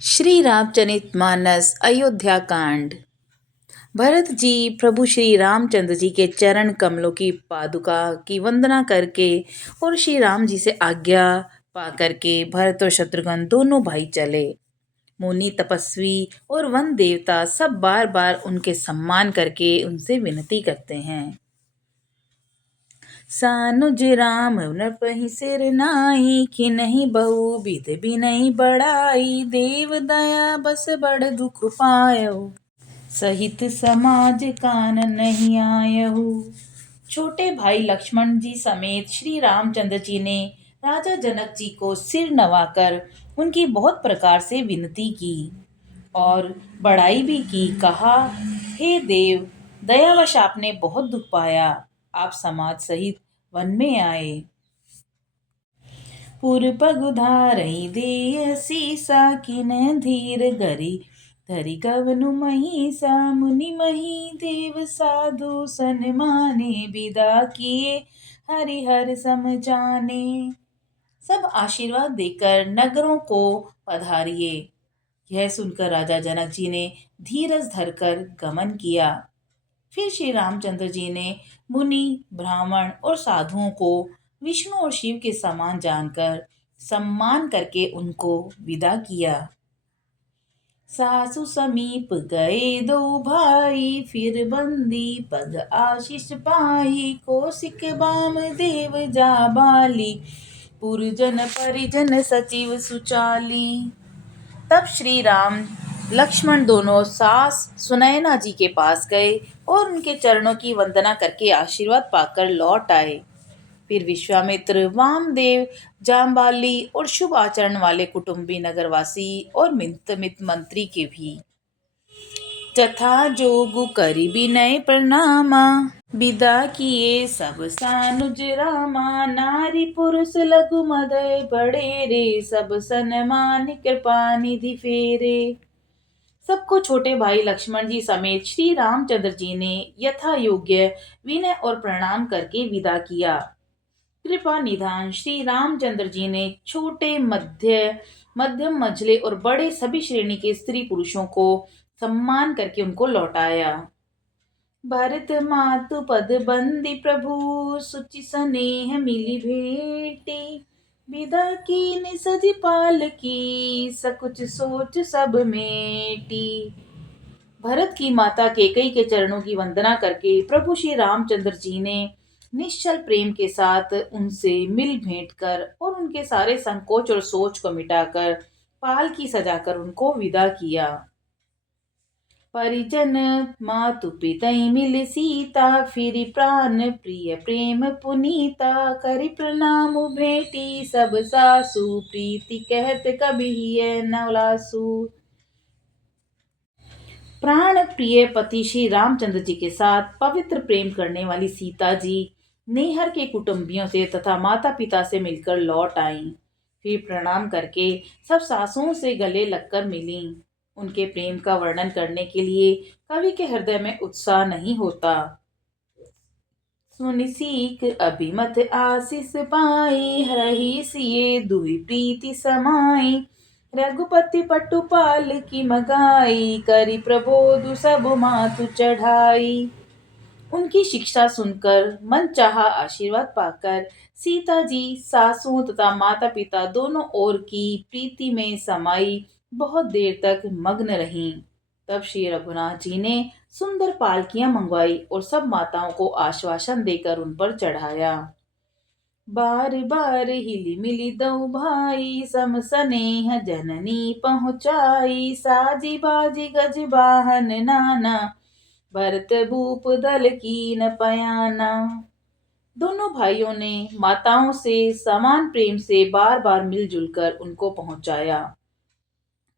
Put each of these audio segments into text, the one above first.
श्री रामचरितमानस अयोध्या कांड। भरत जी प्रभु श्री रामचंद्र जी के चरण कमलों की पादुका की वंदना करके और श्री राम जी से आज्ञा पा करके भरत और शत्रुघ्न दोनों भाई चले। मुनि तपस्वी और वन देवता सब बार बार उनके सम्मान करके उनसे विनती करते हैं। सानुज राम नृपहि सिर नाई, खिन्हि बहु विध बिनहि बढ़ाई, देव दया बस बड़ दुख पायऊ, सहित समाज कान नहीं आयहु। छोटे भाई लक्ष्मण जी समेत श्री रामचंद्र जी ने राजा जनक जी को सिर नवाकर उनकी बहुत प्रकार से विनती की और बड़ाई भी की। कहा, हे देव, दयावश आपने बहुत दुख पाया, आप समाज सहित वन में आए। पुर पगुधारई देय सीसा, किन धीर गरी धरि कवनु महिषा, मुनि मही देव साधु सन माने, विदा किए हरिहर सम जाने। सब आशीर्वाद देकर नगरों को पधारिए। यह सुनकर राजा जनक जी ने धीरज धरकर गमन किया। फिर श्री रामचंद्र जी ने मुनि, ब्राह्मण और साधुओं को विष्णु और शिव के समान जानकर सम्मान करके उनको विदा किया। सासु समीप गए दो भाई, फिर बंदी पद आशीष पाई, कौशिक बाम देव जाबाली, पुरजन परिजन सचिव सुचाली। तब श्री राम लक्ष्मण दोनों सास सुनैना जी के पास गए और उनके चरणों की वंदना करके आशीर्वाद पाकर लौट आए। फिर विश्वामित्र, वामदेव, जाम्बाली और शुभ आचरण वाले कुटुंबी नगरवासी और मित मंत्री के भी तथा जोगु करि विनय प्रणामा, विदा किए सब सानुज रामा, नारी पुरुष लघु मदय बड़े रे, सब सन्मान कृपा निधि फेरे। सबको छोटे भाई लक्ष्मण जी समेत श्री रामचंद्र जी ने यथा योग्य विनय और प्रणाम करके विदा किया। कृपा निधान श्री रामचंद्र जी ने छोटे, मध्यम, मझले और बड़े सभी श्रेणी के स्त्री पुरुषों को सम्मान करके उनको लौटाया। भरत मातु पद बंदी प्रभु, सुचि स्नेह मिली भेटी, विदा कीन सज पाल की, सकुच सोच सब मेटी। भरत की माता कैकेयी के चरणों की वंदना करके प्रभु श्री रामचंद्र जी ने निश्चल प्रेम के साथ उनसे मिल भेंट कर और उनके सारे संकोच और सोच को मिटाकर पाल की सजाकर उनको विदा किया। परिजन मातु पितई मिल सीता, फिर प्राण प्रिय प्रेम पुनीता, करि प्रणाम भेटी सब सासु, प्रीति कहत कबहिय नवलासु। प्राण प्रिय पति श्री रामचंद्र जी के साथ पवित्र प्रेम करने वाली सीता जी नेहर के कुटुंबियों से तथा माता पिता से मिलकर लौट आईं। फिर प्रणाम करके सब सासुओं से गले लगकर मिलीं। उनके प्रेम का वर्णन करने के लिए कवि के हृदय में उत्साह नहीं होता। सुनि सीख अभिमत आशीष पाई, हरहि सिए दुहि प्रीति समाई, रघुपति पटुपाल की मगाई, करि प्रबोधु सब मातु चढ़ाई। उनकी शिक्षा सुनकर मन चाहा आशीर्वाद पाकर सीता जी सासुओं तथा माता पिता दोनों ओर की प्रीति में समाई बहुत देर तक मग्न रहीं। तब श्री रघुनाथ जी ने सुंदर पालकियां मंगवाई और सब माताओं को आश्वासन देकर उन पर चढ़ाया। बार बार हिली मिली दो भाई, सम स्नेह जननी पहुँचाई, साजी बाजी गज वाहन नाना, भरत भूप दल कीन पयाना। दोनों भाइयों ने माताओं से समान प्रेम से बार बार मिलजुल कर उनको पहुंचाया।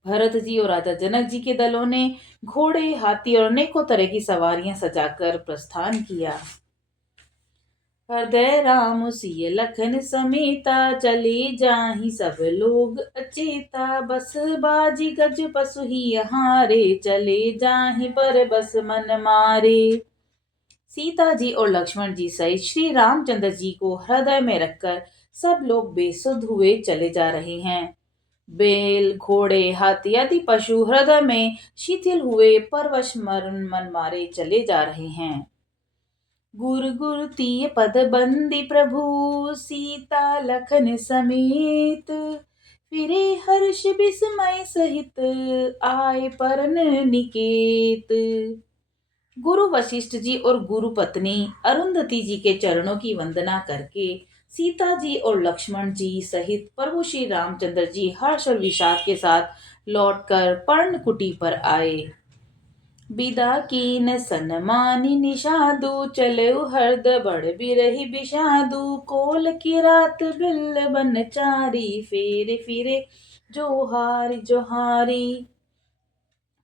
भरत जी और राजा जनक जी के दलों ने घोड़े, हाथी और अनेकों तरह की सवारियां सजाकर प्रस्थान किया। हृदय राम सिय लखन समेता, चले जाहि सब लोग अचेता, बस बाजी गज पसु ही हारे, चले जाहि पर बस मन मारे। सीता जी और लक्ष्मण जी सहित श्री रामचंद्र जी को हृदय में रखकर सब लोग बेसुध हुए चले जा रहे हैं। बैल घोड़े हाथी आदि पशु हृदय में शिथिल हुए परवश मरण मन मारे चले जा रहे हैं। गुरु गुरु तीय पद बंदी प्रभु सीता लखन समेत, फिरे हर्ष विस्मय सहित आए परन निकेत। गुरु वशिष्ठ जी और गुरु पत्नी अरुंधति जी के चरणों की वंदना करके सीता जी और लक्ष्मण जी सहित प्रभु श्री रामचंद्र जी हर्ष और विषाद के साथ लौटकर पर्णकुटी पर आए। बिदा कीन सन्मानी निषादु चले हर्द बड़ बिरहि विषादु, कोल की रात बिल बन चारी फेरे फिरे जोहारी जोहारी।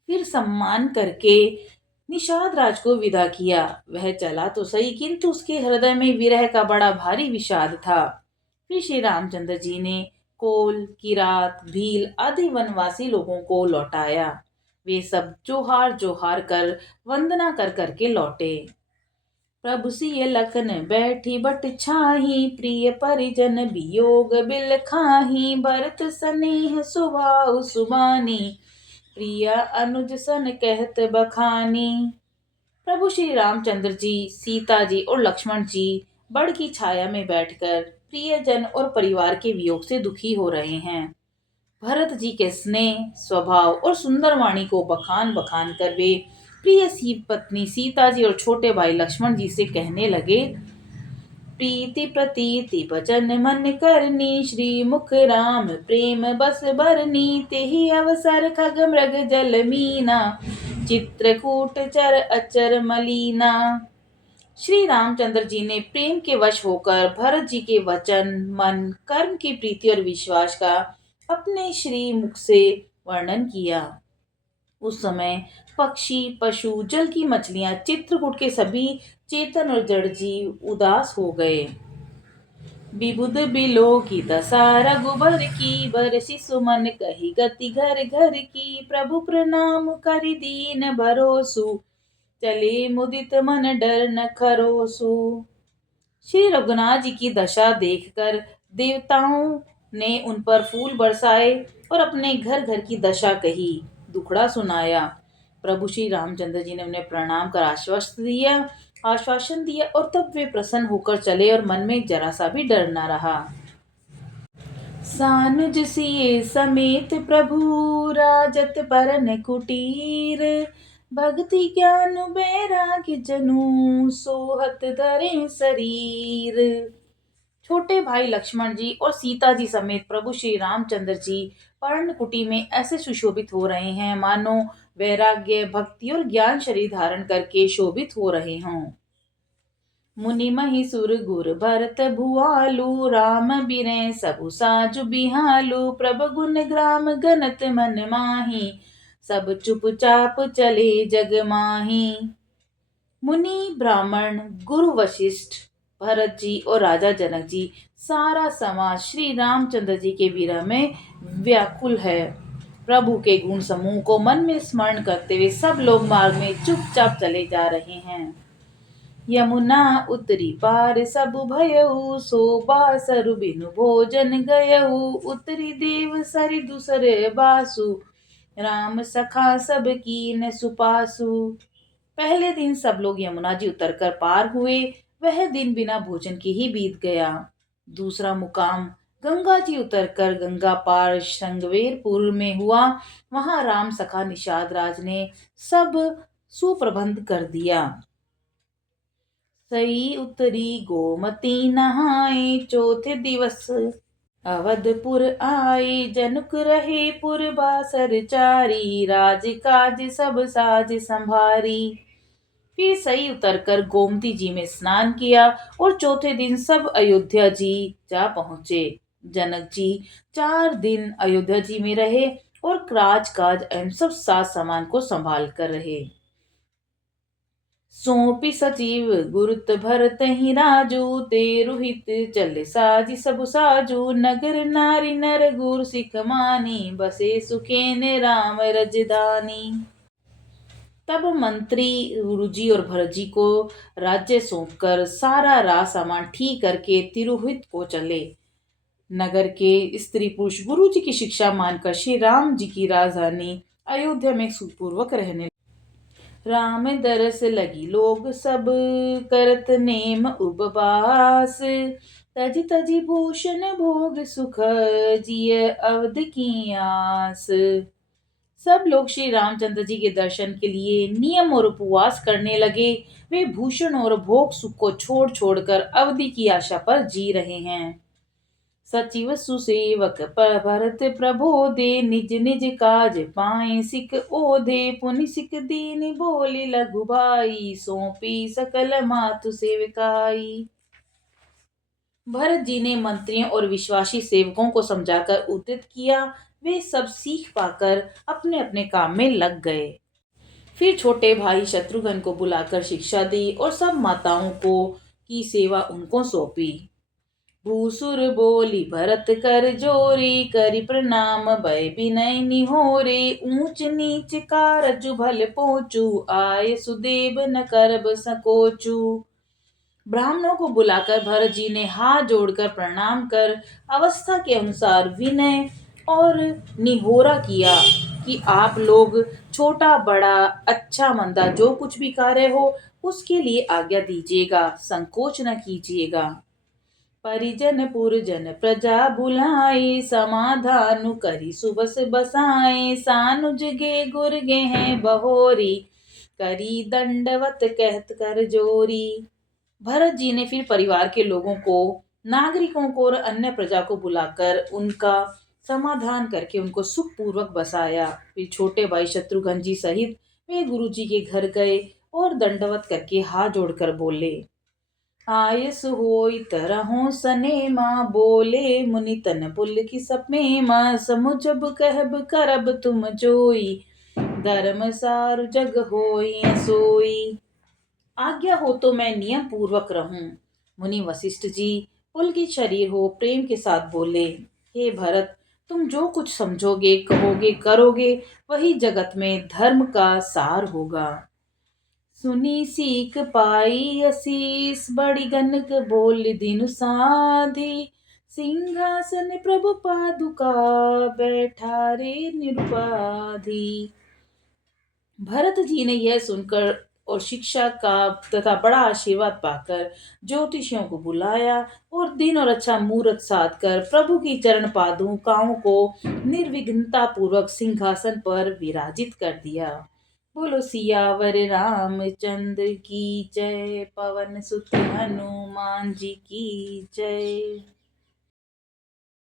फिर सम्मान करके निषाद राज को विदा किया। वह चला तो सही, किंतु उसके हृदय में विरह का बड़ा भारी विषाद था। फिर श्री रामचंद्र जी ने कोल, किरात, भील आदि वनवासी लोगों को लौटाया। वे सब जोहार जोहार कर वंदना कर करके लौटे। प्रभु सिय लखन बैठी बट छाही, प्रिय परिजन वियोग बिल खाही, भरत सनेह सुभाव सुबानी, प्रिया अनुज सन कहत बखानी। प्रभु श्री रामचंद्र जी, सीता जी और लक्ष्मण जी बड़ की छाया में बैठकर प्रियजन और परिवार के वियोग से दुखी हो रहे हैं। भरत जी के स्नेह, स्वभाव और सुंदर वाणी को बखान बखान कर वे प्रिय सी पत्नी सीता जी और छोटे भाई लक्ष्मण जी से कहने लगे, प्रीति प्रतीति वचन मन करनी, श्री मुख राम प्रेम बस बरनी, तेहि अवसर खग मृग जल मीना, चित्रकूट चर अचर मलीना। श्री रामचंद्र जी ने प्रेम के वश होकर भरत जी के वचन, मन, कर्म की प्रीति और विश्वास का अपने श्री मुख से वर्णन किया। उस समय पक्षी, पशु, जल की मछलियां, चित्रकूट के सभी चेतन और जड़ जीव उदास हो गए। विबुध बिलो की दशा रघुबर की, बरसी सुमन कही गति घर घर की, प्रभु प्रणाम करि दीन भरोसु, चले मुदित मन डर न खरोसु। श्री रघुनाथ जी की दशा देखकर देवताओं ने उन पर फूल बरसाए और अपने घर घर की दशा कही, दुखड़ा सुनाया। प्रभु श्री रामचंद्र जी ने उन्हें प्रणाम कर आश्वासन दिया और तब वे प्रसन्न होकर चले और मन में जरा सा भी डर न रहा। सानुज सिए समेत प्रभु राजत परन कुटीर, भक्ति ज्ञान बैराग्य जनु सोहत धरे शरीर। छोटे भाई लक्ष्मण जी और सीता जी समेत प्रभु श्री रामचंद्र जी पर्णकुटी में ऐसे सुशोभित हो रहे हैं मानो वैराग्य, भक्ति और ज्ञान शरीर धारण करके शोभित हो रहे हों। मुनि महि सुर गुर भरत भुआलु, राम बिरै सबु साजु बिहालु, प्रभ गुण ग्राम गनत मन माही, सब चुपचाप चले जग माही। मुनि, ब्राह्मण, गुरु वशिष्ठ, भरत जी और राजा जनक जी, सारा समाज श्री रामचंद्र जी के विरह में व्याकुल है। प्रभु के गुण समूह को मन में स्मरण करते हुए सब लोग मार्ग में चुपचाप चले जा रहे हैं। यमुना उतरी पार सब भयऊ, शोभा सरु बिनु भोजन गयऊ, उतरी देव सरि दूसर बासु, राम सखा सब कीन सुपासु। पहले दिन सब लोग यमुना जी उतरकर पार हुए, वह दिन बिना भोजन के ही बीत गया। दूसरा मुकाम गंगा जी उतरकर गंगा पार श्रृंगवेरपुर में हुआ। वहां राम सखा निषाद राज ने सब सुप्रबंध कर दिया। सई उतरी गोमती नहाए, चौथे दिवस अवधपुर आए, जनक रहे पुर बासर चारी, राज काज सब साज संभारी। फिर सही उतरकर गोमती जी में स्नान किया और चौथे दिन सब अयोध्या जी जा पहुंचे। जनक जी 4 दिन अयोध्या जी में रहे और राजकाज एवं सब साज सामान को संभाल कर रहे। सौंपी सचिव गुरुत भरत ही राजू, तेरुहित चल साजी सब साजू, नगर नारी नर गुर सिख मानी, बसे सुखेन राम रजदानी। तब मंत्री गुरु जी और भरत जी को राज्य सौंपकर सारा राज सामान ठीक करके तिरुहित को चले। नगर के स्त्री पुरुष गुरु जी की शिक्षा मानकर श्री राम जी की राजधानी अयोध्या में सुखपूर्वक रहने। राम दरस लगी लोग सब, करत नेम उपवास। तज तजी भूषण भोग सुख, जिय अवध की आस। सब लोग श्री रामचंद्र जी के दर्शन के लिए नियम और उपवास करने लगे। वे भूषण और भोग सुख को छोड़ छोड़कर अवधि की आशा पर जी रहे हैं। सचिव सुसेवक भरत प्रबोधे, निज निज काज पाए सिख ओधे। पुनि सिख दीन बोले लघु भाई, सौंपी सकल मातु सेविकाई। भरत जी ने मंत्रियों और विश्वासी सेवकों को समझाकर उद्यत किया। वे सब सीख पाकर अपने अपने काम में लग गए। फिर छोटे भाई शत्रुघ्न को बुलाकर शिक्षा दी और सब माताओं को की सेवा उनको सौंपी। भूसुर बोली भरत कर जोरी, करि प्रणाम भय विनय निहोरे। ऊंच नीच कारज भल पोचू, आय सुदेव न करब सकोचू। ब्राह्मणों को बुलाकर भरत जी ने हाथ जोड़कर प्रणाम कर अवस्था के अनुसार विनय और निहोरा किया कि आप लोग छोटा बड़ा अच्छा मंदा जो कुछ भी कार्य हो उसके लिए आज्ञा दीजिएगा, संकोच न कीजिएगा। परिजन पुरजन प्रजा बुलाए, समाधानु करी सुबस बसाए। सानुज गे गुर गे हैं बहोरी, करी दंडवत कहत कर जोरी। भरत जी ने फिर परिवार के लोगों को, नागरिकों को और अन्य प्रजा को बुलाकर उनका समाधान करके उनको सुखपूर्वक बसाया। फिर छोटे भाई शत्रुघ्न जी सहित वे गुरु जी के घर गए और दंडवत करके हाथ जोड़कर बोले, आयस होई तरहों सनेमा। बोले मुनि तन पुल की सपेमा, समुझब कहब करब तुम जोई। धर्म सारु जग होई सोई। आज्ञा हो तो मैं नियम पूर्वक रहूं। मुनि वशिष्ठ जी पुलकित शरीर हो प्रेम के साथ बोले, हे भरत, तुम जो कुछ समझोगे कहोगे करोगे वही जगत में धर्म का सार होगा। सुनी सीख पाई असीस, बड़ी गनक बोल दिनु साधी। सिंहासन प्रभु पादुका, बैठा रे निरुपाधि। भरत जी ने यह सुनकर और शिक्षा का तथा बड़ा आशीर्वाद पाकर ज्योतिषियों को बुलाया और दिन और अच्छा मुहूर्त साध कर प्रभु की चरण पादुकाओं को निर्विघ्नता पूर्वक सिंहासन पर विराजित कर दिया। बोलो सियावर रामचंद्र की जय, पवन सुत हनुमान जी की जय।